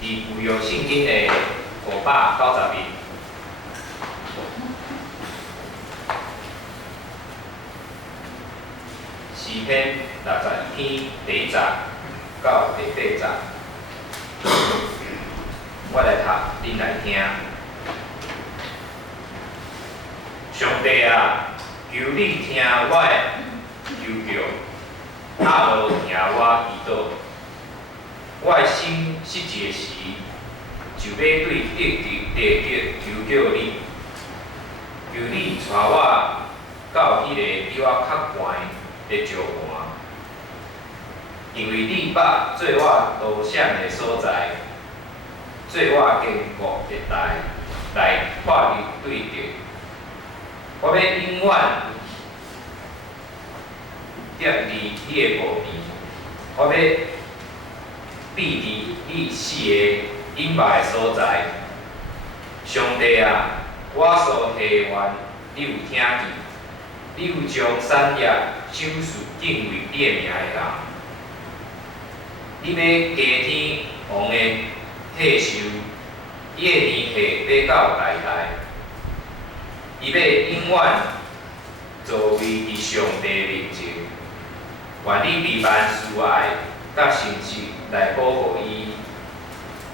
具有圣经的590日。诗篇61篇第1节到第8节，我来读，恁来听。上帝啊，求你听我的求救，阿无听我祈祷。我的心失一时，就要对地求救你，求你带我到迄个比我较悬的石岸，因为你捌做我路险的所在，做我坚固的台，来看你对敌。我要永远踮伫你的无边，我要避伫你死的隐密的所在。上帝啊，我所祈愿，你有听见，你有将产业赏赐敬畏你的名的人。你要加天王的岁寿，伊的年岁要到代代。伊要永远坐位伫上帝面前，愿你备万事爱甲信实来保护伊。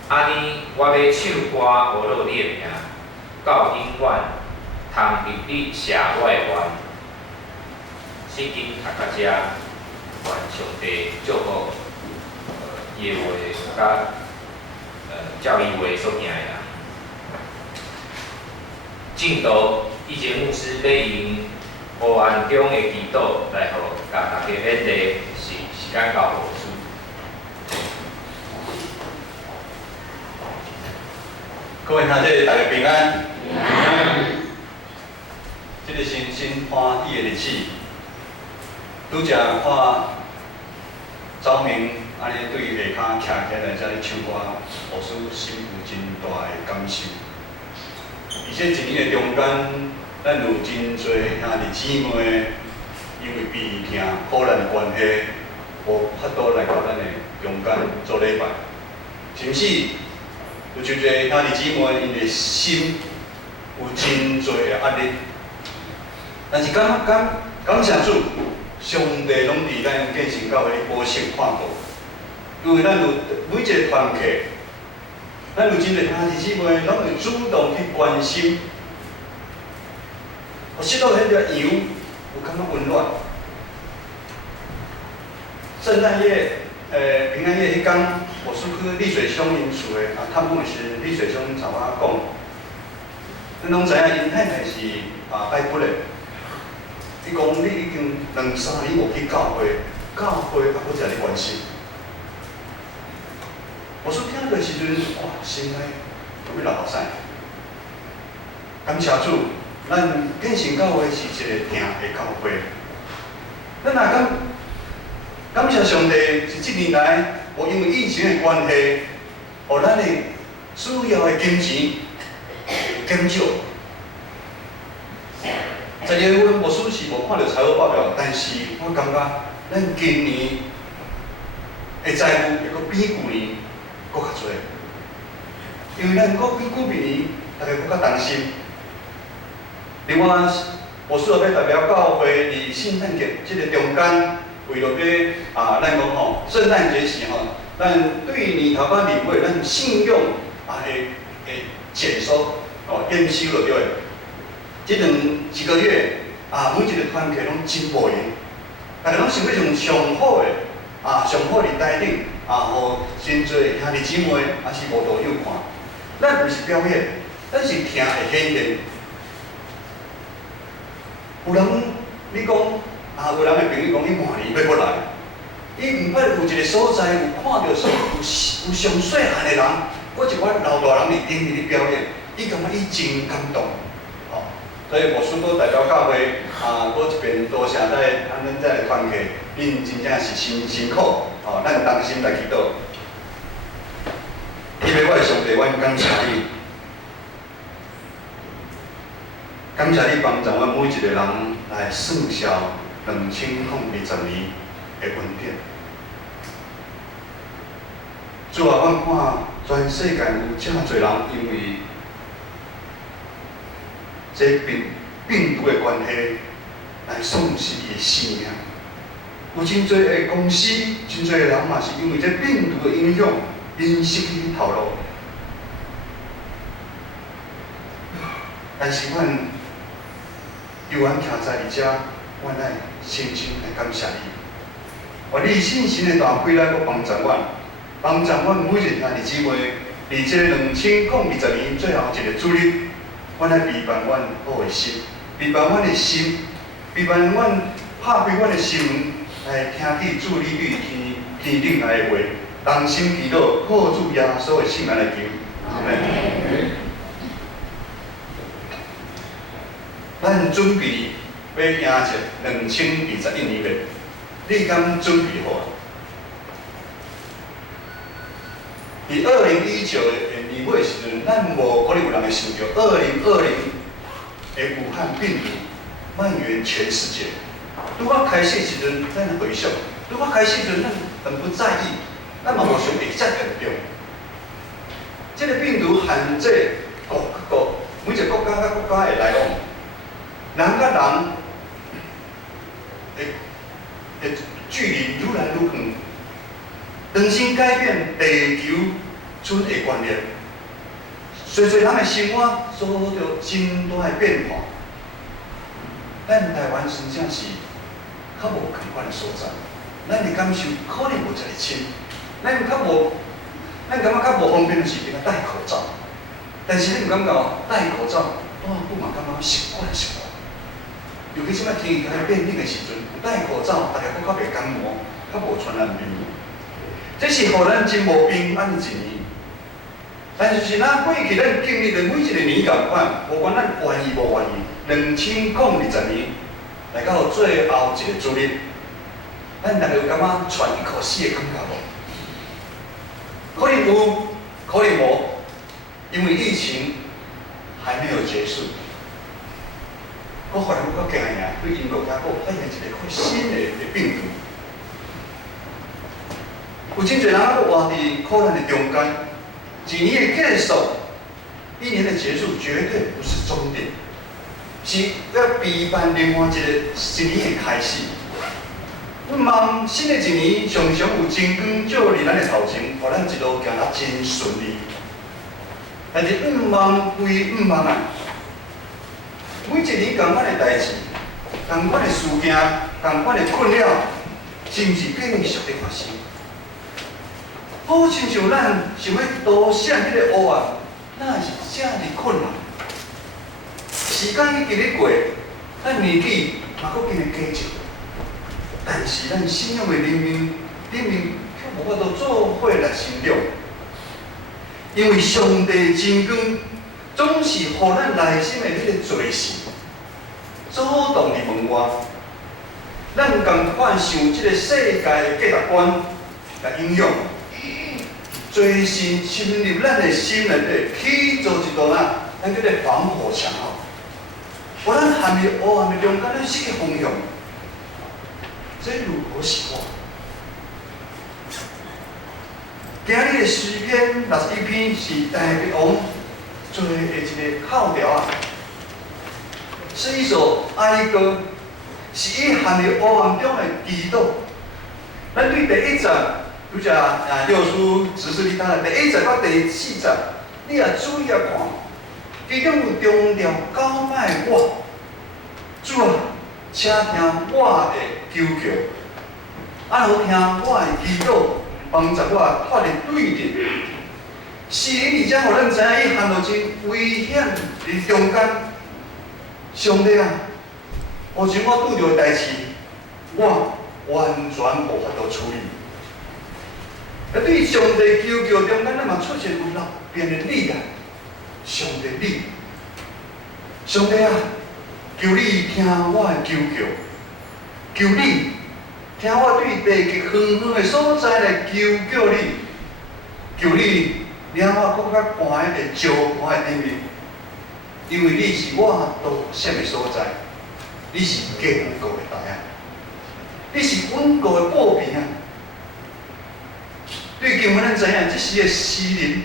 安尼，我要唱歌学落你的名，到永远，通入你社我的愿。圣经读到遮，愿上帝祝福伊的话甲教义话所行的人。进度。以前牧师要用黑暗中的祈祷来互甲大家勉励，时间到无事。各位兄弟，大家平安。平安。这个新欢喜的日子，拄则看周明安尼对下骹徛起来，遮咧唱歌，无使心有真大的感受。而且一年的中间，咱有真侪兄弟姊妹，因为病痛、苦难的关系，无法度来到咱的中间做礼拜。甚至有真侪兄弟姊妹，因的心有真侪的压力。但是感谢主，上帝拢伫咱建成教会的保守看顾，因为咱有每一个团契。咱有真侪兄弟姊妹，拢会主动去关心，我食到迄个羊，有感觉温暖。圣诞夜，平安夜迄天，我是去丽水兄因厝的，探访时，丽水兄甲我讲，恁拢知影因太太是拜佛的，伊讲你已经2、3年无去教会，还佫才咧关心。我说听的时阵，哇，心内有要流晒。感谢主，咱建成教会是一个听的教会。咱若感谢上帝，是这年来，无因为疫情的关系，互咱的需要的金钱减少。12月份无算是无看到财务报表，但是我感觉咱今年的财务会佫比旧年佫较侪，因为咱佫比几年大家佫较担心。另外，我需要代表教会伫圣诞节这个中间，为了要咱讲吼，圣诞节时吼，咱对年头甲年尾，咱信用会减收减收就对了。这几个月每一个团体拢真无闲，大家拢想要用上好的上好的台顶互真侪兄弟姊妹也是无道友看。咱不是表演，咱是听会显现。有人你讲有人的朋友讲你明年要来，伊毋捌有一个所在有看到有上细汉的人，我一款老大人伫顶面咧表演，伊感觉伊真感动。所以我需要代表教会我一边多谢咱这个团契，恁真正是辛苦咱同心来祈祷。因为我的上帝，我感谢你，感谢你帮助我每一个人来算消2020年的恩典。主啊，阮看全世界有这么多人因为这病毒的关系来丧失伊的性命。有真侪的公司、真侪的人嘛，是因为这病毒的影响，因失去头路。但是阮有缘徛在你遮，阮爱深深来感谢你。愿你信心的大开来，搁帮助阮，帮助阮每一个弟姊妹，伫这2020年最后一个主日，阮来陪伴阮好的心，陪伴阮的心，陪伴阮拍开阮的心门，来听起主你对天顶来的话，同心祈祷，靠主耶稣的圣名来求，阿门。咱准备要迎接2021年的，你敢准备好啊？伫2019年年尾时阵，咱无可能有人会想到2020的武汉病毒蔓延全世界。拄我开始时阵，咱回想，拄我开始时阵，咱很不在意，咱嘛无想会遮严重。这个病毒限制各国每一个国家甲国家的来往。人甲人的距离愈来愈远，重新改变地球村的观念，随着人的生活遭到真大的变化。咱台湾真正是较无同款的所在，咱的感受可能无遮尔深，咱感觉较无方便的是应该戴口罩，但是你唔感觉戴口罩，我不嘛感觉习惯。尤其即摆天气开始变冷的时阵，戴口罩，大家佫较袂感冒，较无传染病。这是互咱真无平安的一年。但是咱过去咱经历的每一个年共款，无管咱愿意无愿意，2020年来到最后一个主日，咱大家有感觉喘一口气的感觉无？可能有，可能无，因为疫情还没有结束。我发现我惊呀，对英国遐个发现一个新的病毒。有真侪人还活伫苦难的中间。一年的结束，一年的结束绝对不是终点，是要陪伴另外一年的开始。阮望新的一年常常有真光照伫咱的头前，互咱一路行得真顺利。但是毋望归毋望啊！每一年同款的代志、同款的事件、同款的困扰，甚至继续地发生。好亲像咱想要多闪迄个乌啊，哪是遮尔困难？时间已经咧过，咱年纪嘛阁今日加少，但是咱信仰的人民却无法度做伙来成长，因为上帝真光。总是互咱内心的迄个罪事阻挡伫门外，咱共款受即个世界的价值观来影响，罪性侵入咱的心内底，起造一道咱叫做防火墙哦。互咱陷入黑暗的中间，咱失去方向，这如何是好？今日的诗篇61篇是大卫王做的一个口条啊，是一首哀歌，是伊陷入黑暗中的祈祷。咱对第1节，拄则六书指示你看第1节到第4节，你也注意看，其中有强调9摆我，主啊，请听我的求救，好听我的祈祷，帮助我脱离对立。是因而才互咱知影，伊陷入真危险伫中间。上帝啊，目前我拄着的代志，我完全无法度处理。对上帝求救中间，咱嘛出现有六遍的你啊，上帝你，上帝啊，求你听我的求救，求你听我对地极远远的所在来求救你，求你。领我搁较悬的石盘的顶面，因为你是我独占的所在，你是坚固的台啊，你是稳固的布片啊。对经文咱知影，这时的诗人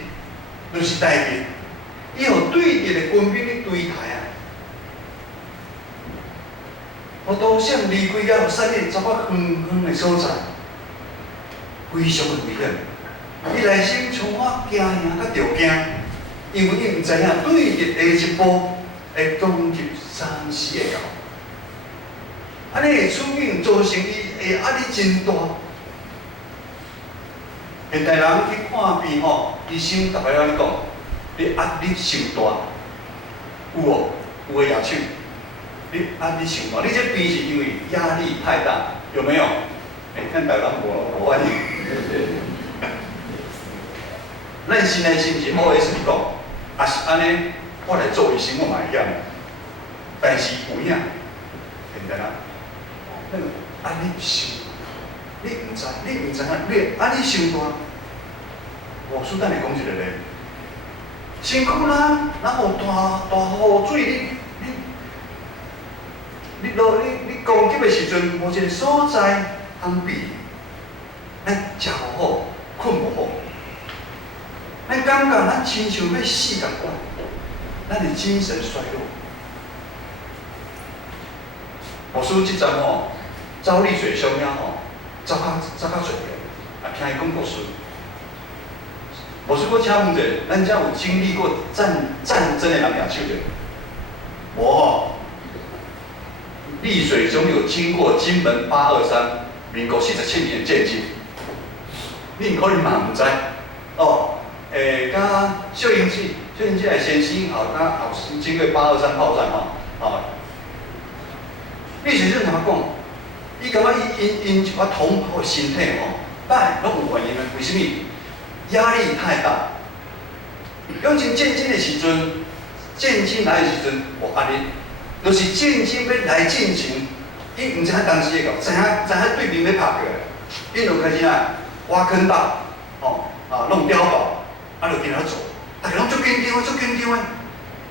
就是大卫，伊互对敌的军兵咧追杀啊！我刀闪离开了山里走到远远的所在，非常的危险。伊内心充满惊吓甲着惊，因为伊毋知影对敌下一步会攻入山死的狗。安尼的处境造成伊的压力真大。现代人去看病吼，医生逐摆安尼讲，你压力伤大，有无？有诶也手，你压力伤大，你这病是因为压力太大，有没有？咱台湾无反应。咱现在是毋是 OS 讲，也是安尼，我来做医生我嘛会晓，但是有影，现代人，那个压力伤。你毋知影，你压力伤大。无输等下讲一个咧，身躯啦，若有大雨水，你攻击的时阵，无一个所在通避，咱食无好，困无好，咱感觉咱亲像要死共款，咱的精神衰弱。无输即阵吼，走丽水乡遐吼。走较侪个，听伊讲故事。无是我请问者，咱遮有经历过战争的人举手者？无吼。丽水中有经过金门823民国47年的建军，你可能嘛毋知哦。甲小英姐的先生后经过823炮战吼，丽水中怎讲？伊感觉因一寡同胞的身体吼，拢有原因的。为什么？压力太大。讲真战争的时阵，战争来的时阵无压力，就是战争要来进前，伊毋知影当时会到，知影对面要拍过来，因就开始挖坑道，弄碉堡，就跟他做，大家拢足紧张的，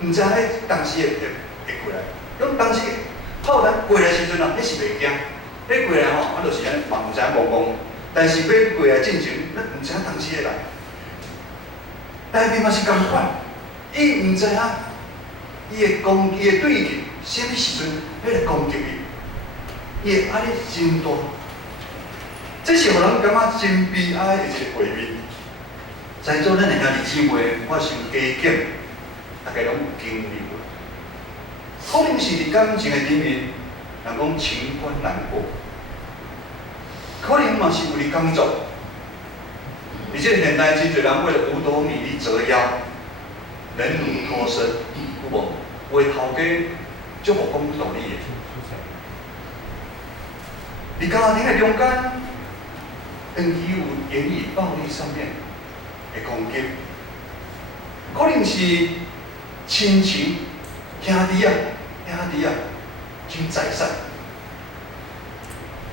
毋知影当时会过来。咁当时炮弹过来的时阵迄是袂惊。要过来吼，就是安尼，嘛毋知影懵懵。但是要过来进前，咱毋知影当时会来。台面嘛是共款，伊毋知影伊的对敌啥物时阵要来攻击伊，伊的压力真大。这是互人感觉真悲哀的一个画面。在座咱的兄弟姊妹，我想加减，大家拢有经历过。可能是伫感情的里面，人讲情关难过。可能嘛是为了工作，而且现代真侪人为了五斗米而折腰，忍辱脱身，有无？为头家足无讲道理的。伫家庭的中间，长期有言语暴力上面的攻击，可能是亲情、兄弟真财产。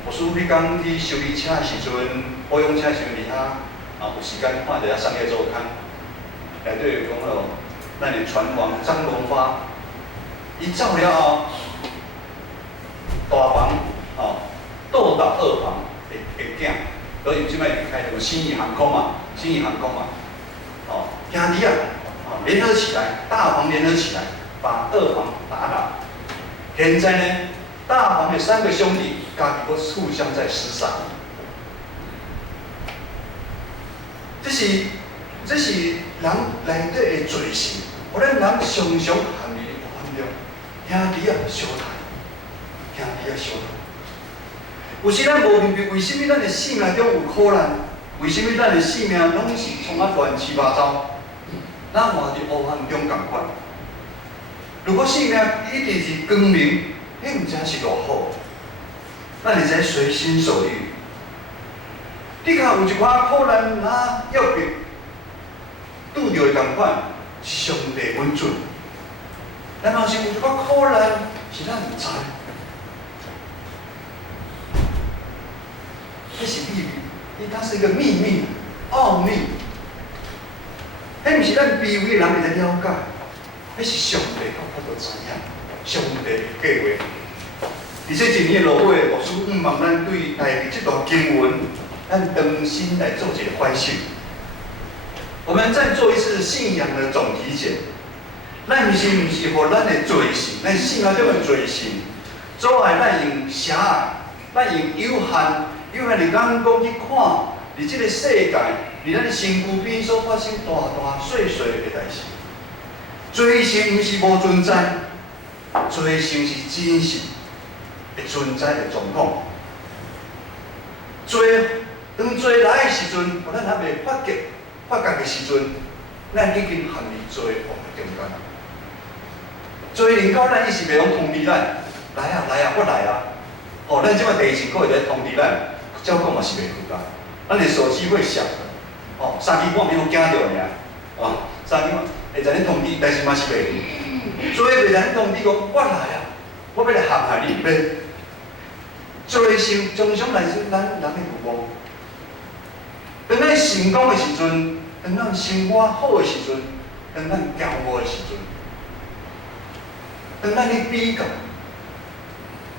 我叔迄工去修理车的时阵，保养车的时阵，伫遐有时间看一下商业周刊，内底有讲咯，咱的船王张荣发，伊走了后，大房倒倒二房的囝，所以即摆开什么新义航空嘛，兄弟联合起来，大房联合起来，把二房打倒。现在呢，大房的3个兄弟，家己都互相在厮杀。这是人内底的罪行，互咱人常常陷入犯中，兄弟相杀。有时咱无明白为什么咱的生命中有苦难，为什么咱的生命拢是充满乱七八糟，咱活伫黑暗中共款。如果生命一直是光明，迄毋知是偌好，咱会使随心所欲。你看有一寡苦难，约伯拄着的共款，是上帝允准。但若是有一寡苦难，是咱毋知，迄是秘密，它是一个秘密、奥秘。迄毋是咱卑微的人会使了解。迄是上帝较多知影，上帝的计划。而且今年落尾，牧师盼望咱对大卫这段经文咱重新来做一个反省。我们再做一次信仰的总体检。咱是毋是互咱的罪性，咱信仰中的罪性，阻碍咱用狭隘，咱用有限的眼光去看，伫这个世界，伫咱的身躯边所发生大大小小的代志。罪性毋是无存在，罪性是真实会存在的状况。罪当罪来的时阵，互咱还未发觉的时阵，咱已经陷入罪恶的中间。罪临到咱，伊是袂通知咱，来啊来啊，我来啊！哦，咱即摆第2个月在通知咱，照讲嘛是袂赴啦。咱的手机会响的，哦，3更半暝有惊到尔，哦，3更半会知恁通知，但是嘛是袂赴。罪袂知恁通知讲，我来啊，我要来陷害你，袂。罪性常常来自咱人的欲望。当咱成功的时阵，当咱生活好的时阵，当咱骄傲的时阵。当咱咧比较，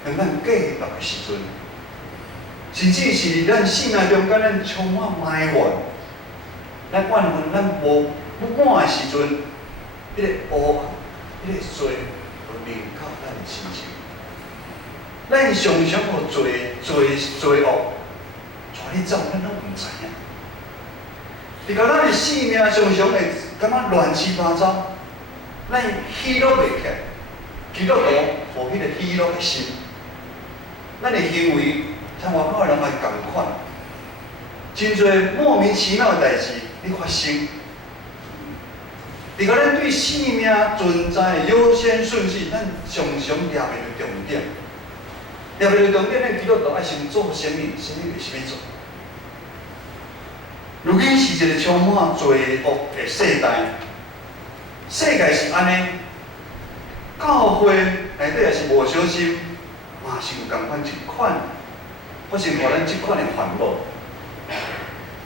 当咱计较的时阵，甚至是伫咱生命中间，咱充满埋怨，咱怨恨咱无不满的时阵，迄个恶，迄个罪，就临到咱的身上。咱常常互罪恶带你走，咱拢毋知影。伫甲咱的生命常常会感觉乱七八糟，咱喜乐袂起来。基督徒无迄个喜乐的心，咱的行为像外口的人也共款，真侪莫名其妙的代志咧发生。伫个咱对生命存在的优先顺序，咱常常抓袂到重点。抓袂到重点，咱基督徒爱先做啥物，啥物就啥物做。如今是一个充满罪恶的世代，世界是安尼。教会内底也是无小心，嘛是有共款一款，发生互咱即款的烦恼。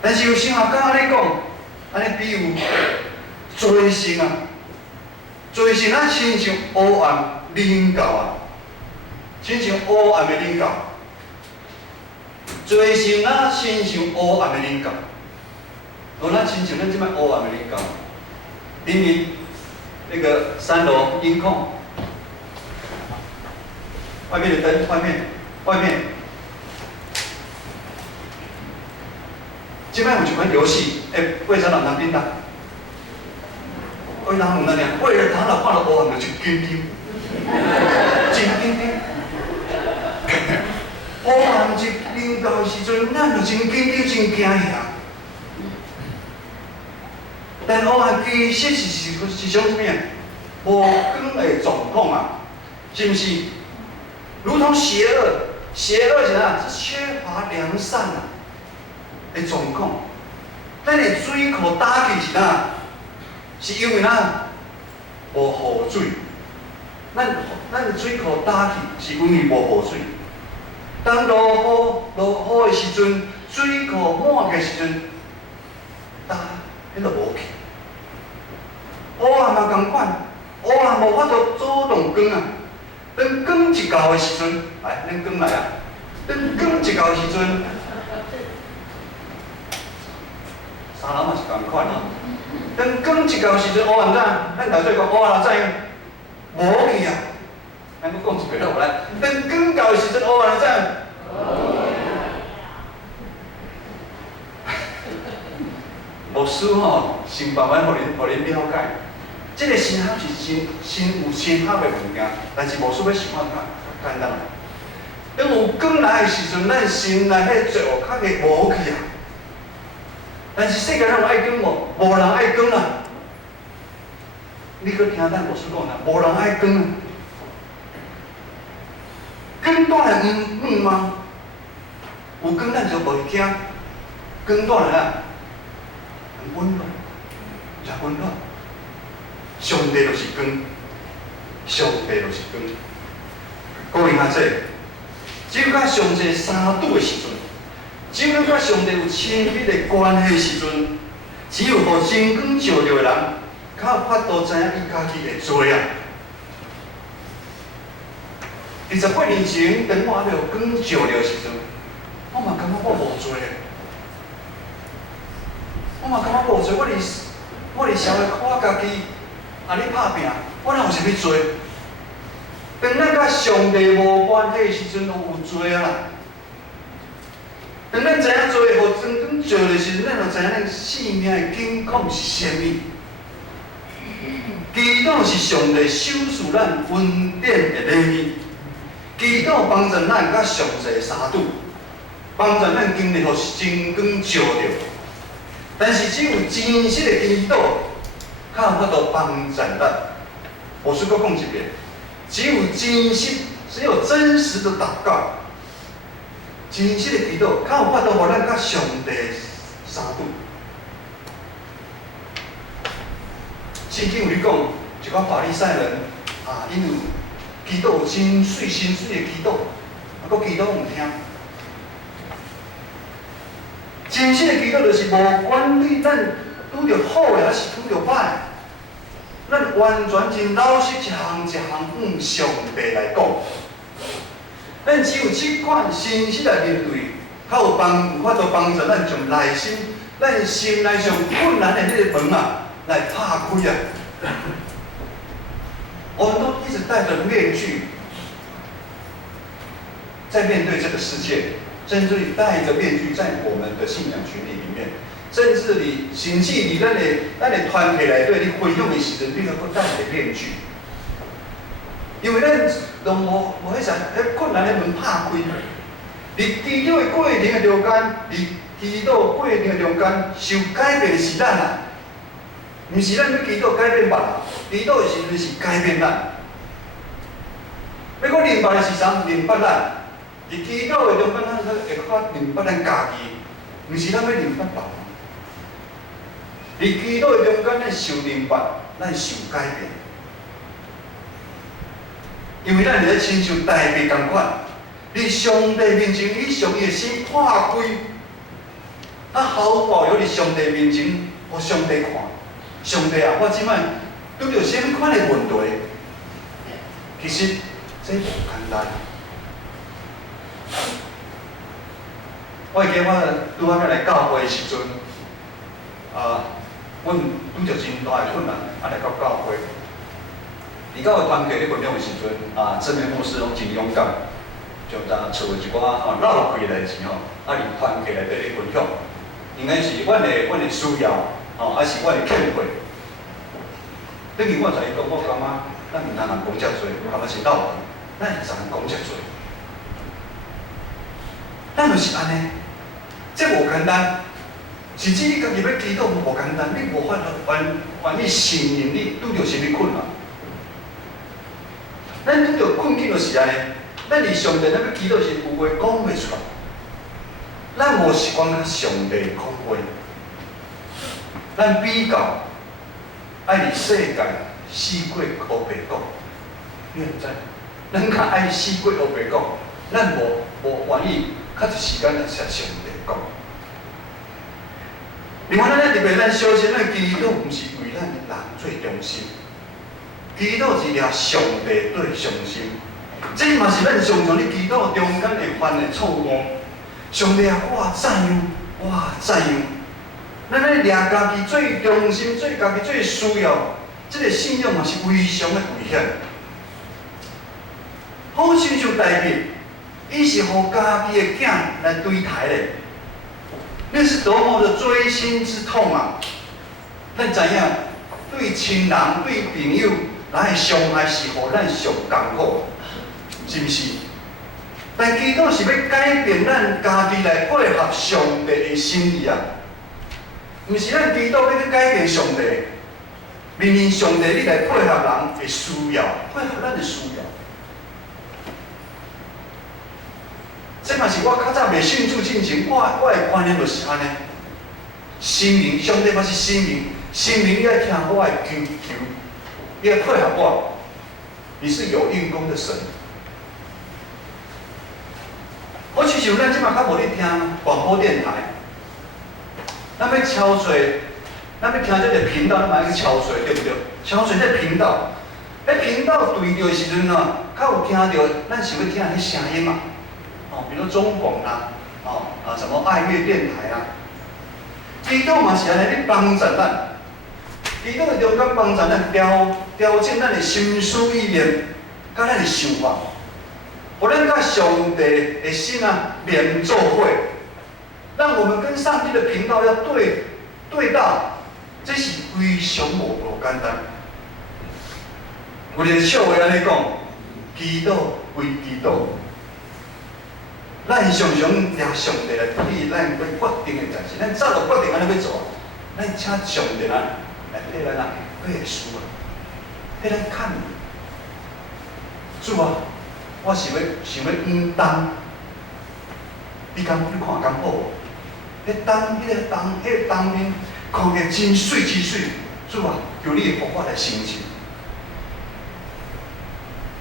但是有神学家安尼讲，安尼比喻，罪性啊，罪性啊，亲像黑暗领导啊，亲像黑暗的领导。罪性啊，亲像黑暗的领导。哦，咱亲像咱即摆黑暗的领导，明明那个3楼音控。外面的灯，外面。即摆有一款游戏，为啥人叮当？为人唔那样？为了他若看到黑暗就紧张，真紧张。黑暗一临到时阵，咱就真紧张，真惊吓。但黑暗其实是一种什么呀？无光的状况啊，是不是？如同邪恶是啥？是缺乏良善啊的状况。咱的水库打起是哪？是因为咱无雨水。咱的水库打起是因为无雨水。当落雨的时阵，水库满的时阵，打迄就无去。黑暗嘛共款，黑暗无法度阻挡光啊。当光一到的时阵，来，咱光来啊！当光一到的时阵，三人嘛是共款啊。当光一到的时阵，黑暗怎？咱头先讲黑暗怎样？无去啊！咱搁讲一遍落来。当光到的时阵，黑暗怎样？牧师吼，想办法互恁了解。这个神学是真有深刻的物件，但是无需要想法简单。当有光来的时阵，咱心内迄罪恶较会无去啊。但是世界人有爱光无？无人爱光啊！你搁听咱牧师讲啦，无人爱光啊。光带来远吗？有光咱就袂惊，光带来啊，很温暖，真温暖。上帝就是光，上帝就是光。各位兄弟，只有甲上帝相拄的时阵，只有甲上帝有亲密的关系的时阵，只有互真光照着的人，较有法度知影伊家己的罪啊。28年前，当我还没有光照着的时阵，我嘛感觉我无罪，嘛感觉无做，我伫社会靠我家己安尼拍拼，我哪有啥物做？当咱甲上帝无关系的时阵，就有做啊啦。当咱知影做的互真正做的时阵，咱就知影咱性命的境况是啥物。祈祷是上帝守护咱恩典的礼物，祈祷帮助咱甲上帝相拄，帮助咱经历互真光照着。但是只有真实的祈祷，才有法度帮助咱。我是搁讲一遍，只有真实的祷告，真实的祈祷，才有法度互咱甲上帝相拄。圣经有咧讲，一个法利赛人啊，因为祈祷有真水的祈祷，啊，搁祈祷唔听。真实的祈祷就是无管你咱拄着好的还是拄着歹，咱完全真老实一项向上帝来讲。咱只有这款真实来面对，才有法度帮助咱从内心，咱心内上困难的迄个门啊，来拍开啊！我们都一直戴着面具，在面对这个世界，甚至于戴着面具在我们的信仰群体里面，甚至你甚至于咱的团体内底，你分享的时阵，你都搁戴着面具，因为咱都无迄啥，迄困难的门拍开。你祈祷的过程的中间，你祈祷过程的中间受改变是咱啊。毋是咱要祈祷改变别人，祈祷的时阵是改变咱。要讲明白的是啥？明白咱。伫祈祷的中间，咱会较明白咱家己，毋是咱要明白别人。伫祈祷的中间，咱受明白，咱受改变。因为咱伫咧亲像大地共款，伫上帝面前，你将伊的心破开，啊，毫无保留伫上帝面前，互上帝看。上帝啊，我即摆拄着啥物款的问题？其实这无简单。我会记我拄仔要来教会的时阵，阮拄着真大的困难，来到教会。伫教会团契咧分享的时阵，正面牧师拢真勇敢，就找一寡绕开的代志吼，伫团契内底咧分享，应该是阮的需要。还是我的欠缺。等于我才伊讲，我感觉咱闽南人讲遮多，感觉是闹腾，咱会使讲遮多。咱就是安尼，这无简单。甚至你家己要祈祷无简单，你无法度愿意承认你拄着啥物困难。咱拄着困境就是安尼，咱伫上帝那要祈祷时有话讲袂出来，咱无习惯甲上帝讲话。咱比较爱伫世界四过乌白讲，你毋知？咱较爱四过乌白讲，咱无愿意较一时间来向上帝讲。另外，咱特别咱小心，咱祈祷毋是为咱人最中心，祈祷是掠上帝最上心。这嘛是咱常常咧祈祷中间会犯的错误。上帝啊，我知影，我知影。咱咧掠家己最中心、家己最需要，这个信仰嘛是非常的危险。好亲像大卫，伊是互家己的囝来对待的，那是多么的锥心之痛啊！咱知影，对亲人、对朋友，咱的伤害是互咱上艰苦，是毋是？但祈祷是要改变咱家己来配合上帝的心意啊！毋是咱祈祷要去改变上帝，明明上帝你来配合人的需要，配合咱的需要。这嘛是我较早未信主之前，我的观念就是安尼。神明，上帝嘛是神明，神明你爱听我的求，你要配合我，你是有用功的神。好亲像咱即马较无咧听广播电台。咱要敲碎，咱要听这个频道，咱嘛要去敲碎，对不对？敲碎这频道，频道对着的时阵呢，较有听到咱想要听的迄声音嘛。比如中广啦，什么爱乐电台啊，基督嘛是安尼咧帮助咱，基督的中间帮助咱调整咱的心思意念，甲咱的想法，互咱甲上帝的心啊连做伙，让我们跟上帝的频道要对到，这是非常无简单。有一个笑话安尼讲，基督为基督。咱常常抓上帝来替咱要决定的代志，咱早就决定安尼要做，咱请上帝来替咱会输啊，替咱看。主啊，我想要担，你看敢好？迄个担面看起来真水真水，主啊，求你互我来成就。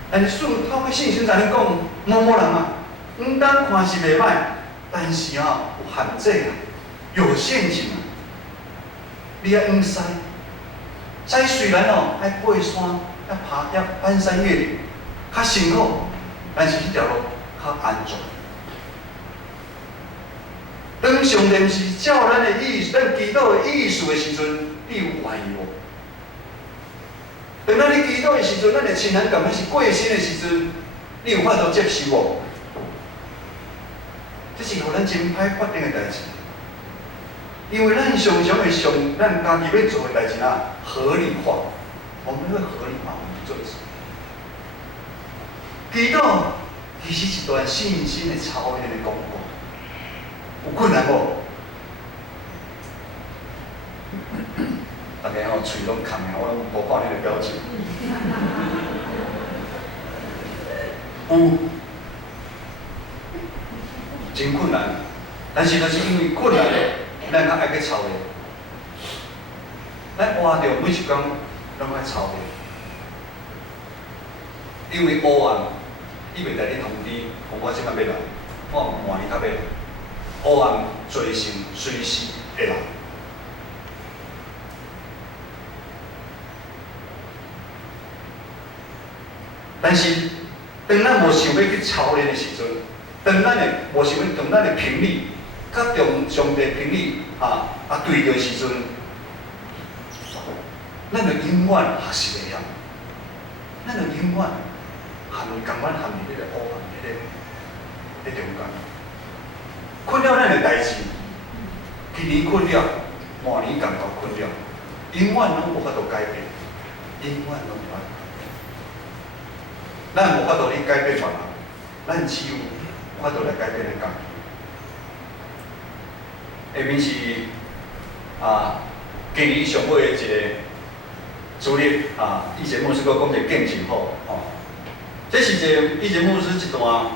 但是主透过圣经在咧讲，某人啊。单看是袂歹，但是有限制啊，有陷阱啊。你要使，虽然要爬山，要翻山越岭，较辛苦，但是迄条路较安全。当上帝是照咱的意思，咱祈祷的意思的时阵，你有怀疑无？当咱咧祈祷的时阵，咱的亲人感觉是过身的时阵，你有法度接受无？这是互咱真歹决定的代志，因为咱常常会将咱家己要做的代志合理化，我们会合理化我们做的事。祈祷其实是一段信心的操练的功课，有困难无？大家嘴拢空的，我拢无看你的表情。有。真困难，但是就是因为困难，咱较爱去操练。咱活着每一天拢爱操练，因为黑暗，伊袂带你通知，讲我即摆要来，我换你较要来。黑暗罪性随时会来。但是，当咱无想要去操练的时阵，当咱的无想要当咱的频率，甲上帝频率对着时阵，咱就永远还是袂晓，咱就永远含甘愿含伫迄个黑暗迄中间，困了咱的代志，今年困了，明年感到困了，永远拢无法度改变，永远拢无法度。咱无法度去改变别人，咱只有法度来改变咱家己。下面是今年上尾的一个主日以前牧师佫讲一个见证好这是一个以前牧师一段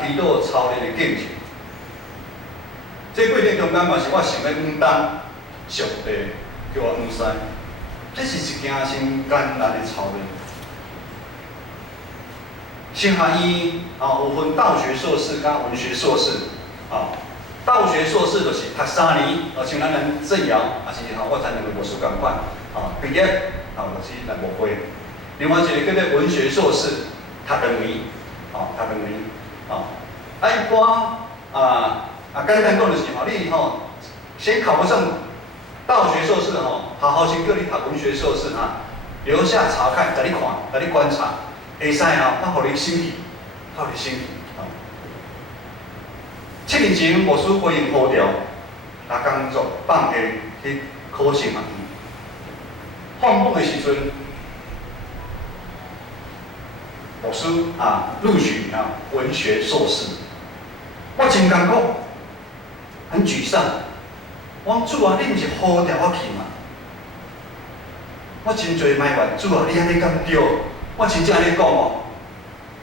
祈祷操练的见证。这过程中间嘛是我想要担上帝叫我使，这是一件真艰难的操练。新学院有分道学硕士甲文学硕士道学硕士就是读3年，像咱郑瑶也是我参两个牧师共款毕业就是来无会。另外一个叫做文学硕士，读2年读2年一般简单讲就是你先考不上道学硕士好好先叫你读文学硕士留下查看，甲你看，甲你观察。会使我互你审议，互你审议7年前，牧师回应呼召，工作放假去考试嘛。放榜的时阵，牧师录取文学硕士，我真艰苦，很沮丧。我讲主啊，你毋是呼召我去嘛？我真侪埋怨主啊，你安尼敢对？我真正安尼讲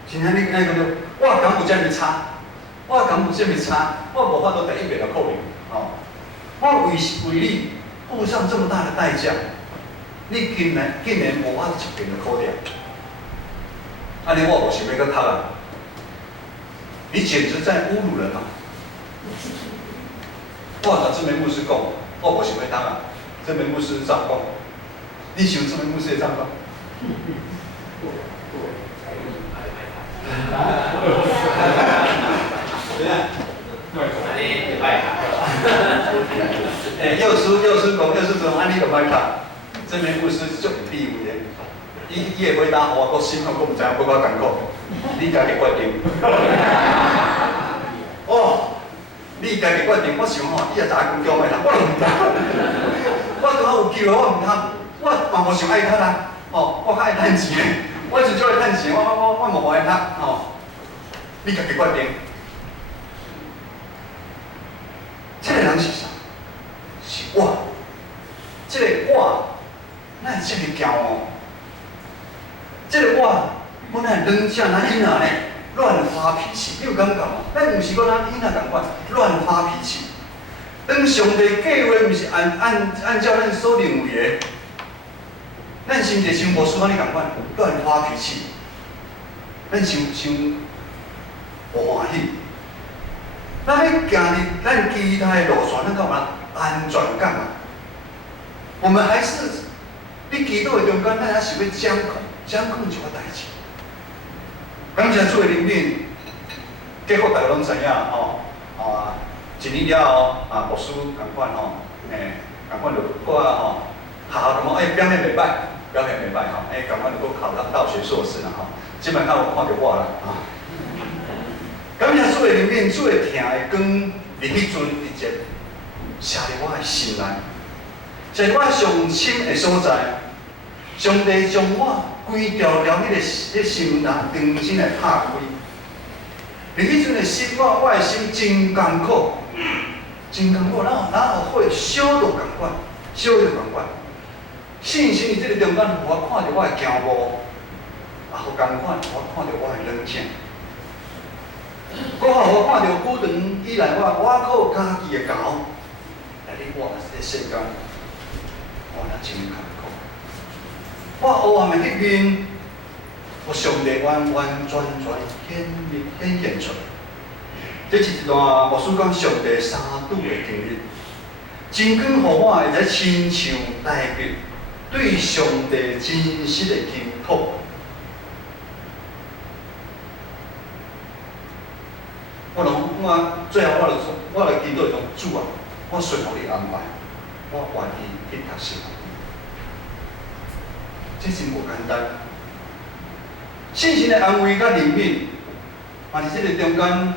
真正安尼讲着，我敢有遮尔差，我敢有遮尔差，我无法度第一遍就考虑我为你付上这么大的代价，你竟然无法一遍就考掉，安尼我无想要搁读你简直在侮辱人嘛！我甲这名牧师讲，我无想要读这名牧师怎讲？你想这名牧师会怎讲？怎样？安尼袂歹幼师讲，安尼就歹读。这篇故事足有地位的。伊的回答，我心我唔知影，不我艰苦，你家己决定。哦，你家己决定。我想吼，伊也知影讲的啦，我唔知。我拄好有机会，我唔通，我嘛无想爱读啊。哦，我较爱趁钱的，我真少爱趁钱，我嘛无爱读。哦，你家己决定。这个人是啥？是我。这个我，哪会这么骄傲？这个我，我哪会软正咱囡仔呢？乱发脾气，你有感觉吗？咱毋是讲咱囡仔共款，乱发脾气。当上帝计划毋是按照咱所认为的，咱是毋是像无输安尼共款，乱发脾气？咱伤无欢喜。咱要行入咱期待的路线，咱干嘛？安全感啊！我们还是伫基督的中间，咱还是要掌控一个代志。感谢主的怜悯，结果大家拢知影吼，一年了后，牧师共款吼，共款就我吼，学咁讲，表现袂歹，吼，共款就考到大学硕士啦吼，即摆较有看到我啦啊。感谢主的怜悯，主的疼的光，伫迄阵直接射入我的心内，在我上深的所在，上帝将我规条迄个心内重新来拍开。伫迄阵的心，我的心真艰苦，哪有会小到共款，信心伫这个中间，互我看到我的骄傲，互共款，互我看到我的软弱。我互我看到久长以来我靠家己的教，来伫活这个世间，我那真艰苦。我黑暗的迄面，我上帝完全显现出来。这是一段牧师讲上帝三度的经历，真光互我会使亲像代表对上帝真实的倾吐。我最后我来祈祷讲主啊，我顺服你安排，我愿意去读圣经。这真无简单。信心的安慰甲怜悯，嘛是这个中间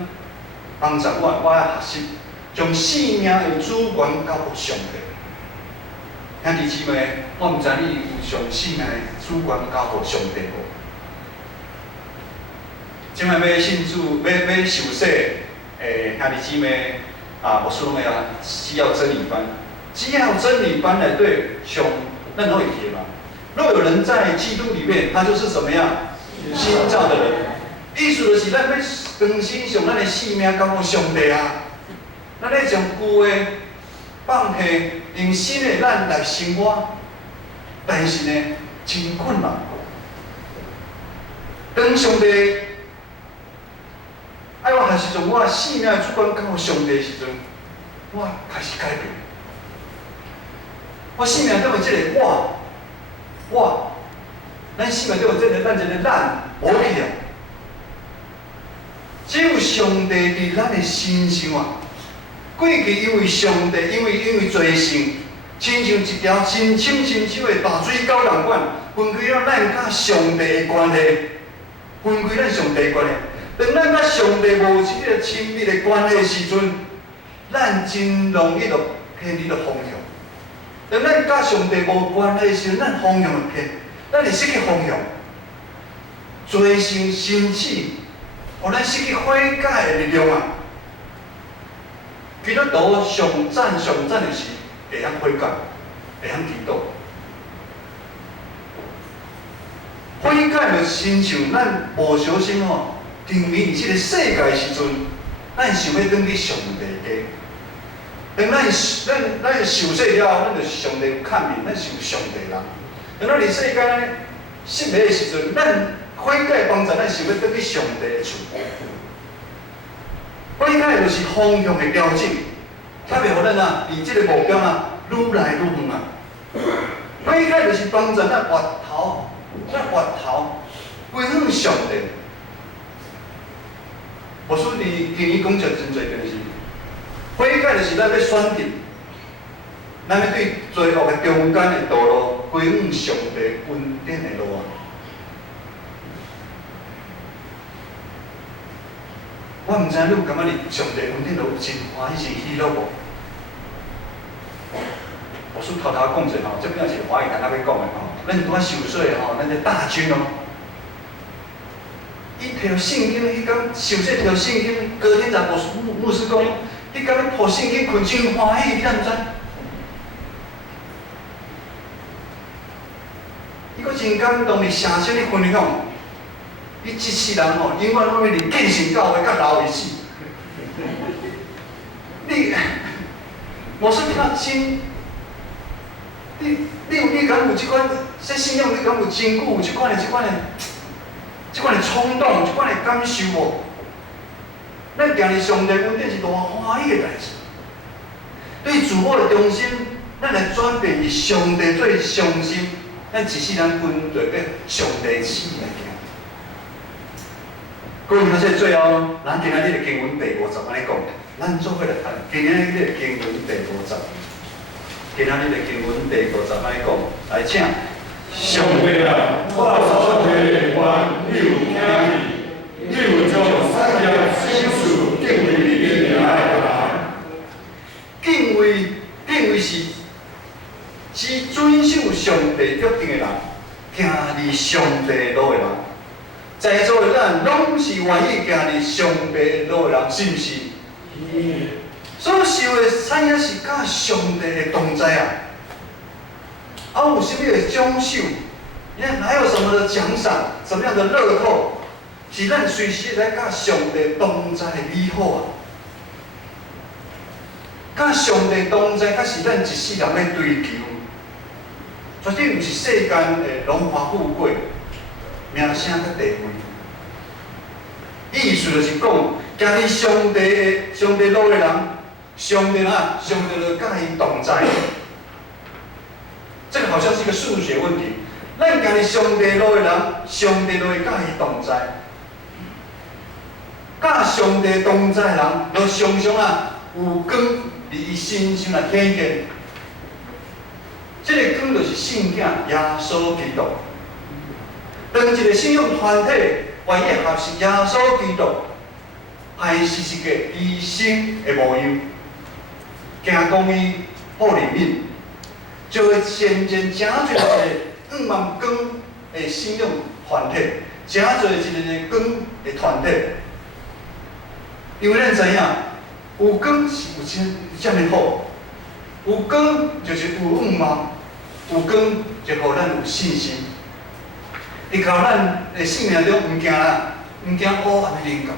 帮助我来学习，将生命的主权交给上帝。兄弟姊妹，我毋知你有将生命的主权交给上帝无？即摆要信主，要受洗，兄弟姊妹牧师拢会需要真理班，只要真理班来对上，咱拢会记嘛。若有人在基督里面，他就是什么样？新造的人。意思就是咱要更新上咱的生命交给上帝啊！咱要将旧的放下，用新的咱来生活。但是呢，真困难。当上帝爱我还是从我的生命主权交给上帝的时阵，我开始改变。我生命中的这个我，咱生命中的这个咱无去啊。只有上帝伫咱的身上啊。过去因为上帝，因为罪性，亲像一条真深真深的大水沟共款，分开了咱甲上帝的关系，分开咱上帝的关系。当咱甲上帝无一个亲密的关系的时阵，咱真容易就偏离了方向。当咱甲上帝无关系的时阵，咱方向就偏，咱会失去方向。罪性甚至互咱失去悔改的力量啊！基督徒上赞的是会晓悔改，会晓祈祷。悔改就亲像咱无小心沉迷伫这个世界的时阵，咱想要转去上帝家。当咱受洗了后，咱就是上帝看面，咱是上帝人。当咱伫世间失迷的时阵，咱悔改帮助咱想要转去上帝的厝。悔改就是方向的调整，才袂互咱离这个目标愈来愈远啊。悔改就是帮助咱越头归向上帝。牧师伫今年讲真侪遍是，悔改就是咱要选择咱要对罪恶的中间的道路归往上帝恩典的路啊！我毋知影你有感觉你上帝恩典路有真欢喜喜乐无？我说头讲者吼，这边也是华语台那要讲的吼，咱拄仔受洗吼，咱的大军哦，伊摕到圣经，迄天受洗摕到圣经，隔天才牧师讲，迄天咧抱圣经困真欢喜，你知毋知？伊阁真感动，伊写啥物分享？伊一世人吼，永远拢要离建成教会甲老为死。你，我说他真，你敢有即款说信仰？你敢有真久有即款的冲动，即款的感受无？咱今日上帝恩典是大欢喜的代志。对自我的中心，咱来转变以上帝做中心，咱一世人分做要上帝赐来行。各位同学，最后，咱今仔日的经文第50安尼讲，咱做伙来看今仔日的经文第50。今仔日的经文第50安尼讲，来请。上帝啊，我所提愿你有听见，你有将产业心事敬畏你的名的人。敬畏是遵守上帝约定的人，行伫上帝路的人。在座的咱拢是愿意行伫上帝路的人，是毋是？所受的产业是甲上帝的同在啊！有什么的奖赏？你看还有什么的奖赏？什么样的乐透？是咱随时在甲上帝同在的美好啊！甲上帝同在，才是咱一世人要追求。绝对毋是世间的荣华富贵、名声甲地位。意思就是讲，行伫上帝路的人，上帝就甲伊同在。这个好像是一个数学问题。咱行伫上帝路的人，上帝就会甲伊同在。甲上帝同在的人，就常常有光伫伊身上来显现。这个光就是圣子耶稣基督。当一个信仰团体愿意合是耶稣基督，还是一个医生的模样，行公义、好怜悯，就会渐渐真侪一个5万光的信仰团体，真侪一个光的团体。因为咱知影，有光是有遮尔好，有光就是有5万，有光就互咱有信心。会靠咱的生命中毋惊啦，毋惊黑暗的灵感。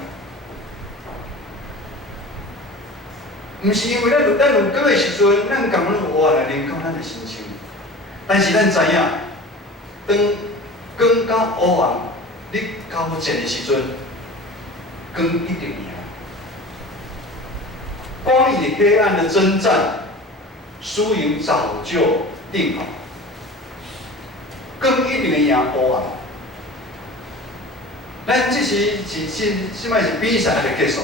毋是因为咱有光的时阵，咱感觉有黑暗的灵感，咱的心情。但是咱知影，当光甲黑暗你交战的时阵，光一定赢。光与黑暗的征战，输赢早就定好。光一定会赢黑暗。咱即时即摆是比赛还未结束，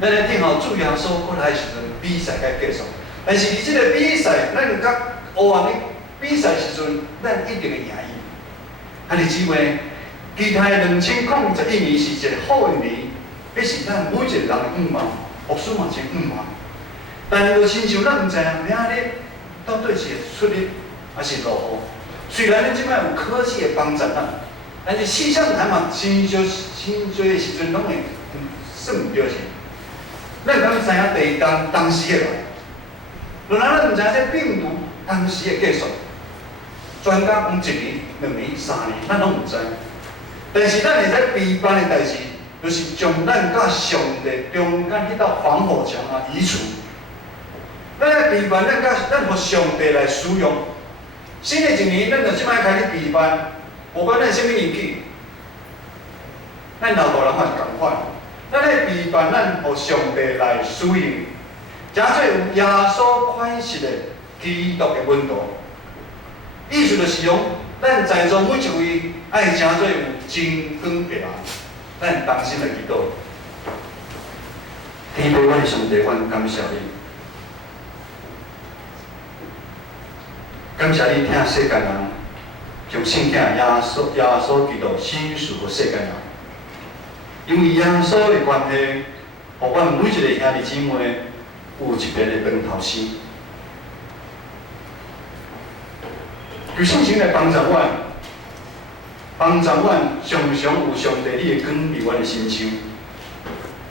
咱来定好主耶稣过来的时阵，比赛该结束。但是伫即个比赛，咱甲黑暗的比赛时阵，咱一定会赢伊。安尼姊妹，期待2021年是一个好的年，迄是咱每一个人的愿望，牧师嘛是愿望。但就亲像咱毋知影明日到底是会出日还是落雨。虽然咱即摆有科技的帮助咱。但是气象台嘛，真少的时阵，拢会算毋对是。咱敢知影当时会来，若咱毋知影这病毒当时会结束，专家讲1年、2年、3年，咱拢毋知。但是咱会使备办的代志，就是将咱甲上帝中间迄道防火墙移除。咱来备办，咱互上帝来使用。新的一年，咱就即摆开始备办。无管咱啥物年纪，咱老大人嘛是共款，咱咧备办咱互上帝来使用，诚做有耶稣款式的基督的温度。意思就是讲，咱在座每一位爱诚做有真光的人，咱当心来祈祷。天父，我的上帝，我感谢你。感谢你听世间人，将圣囝耶稣基督显示给世间人。因为耶稣的关系，互阮每一个兄弟姊妹有一边的长头生。求圣神来帮助阮，常常有上帝你的光伫阮的心上，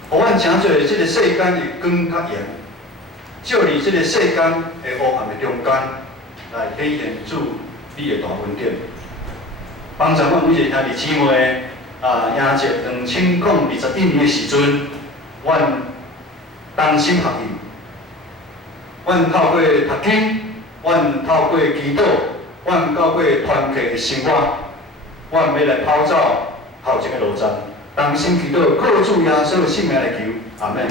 互阮诚侪即个世间的光甲盐，照伫即个世间的黑暗的中间，来体现主你的大恩典。帮助阮每一个兄弟姊妹迎接2021年的时阵，阮同心合意，阮透过读经，阮透过祈祷，阮透过团契的生活，阮要来跑走头前的路站，同心祈祷，靠主耶稣的圣名来求，阿门。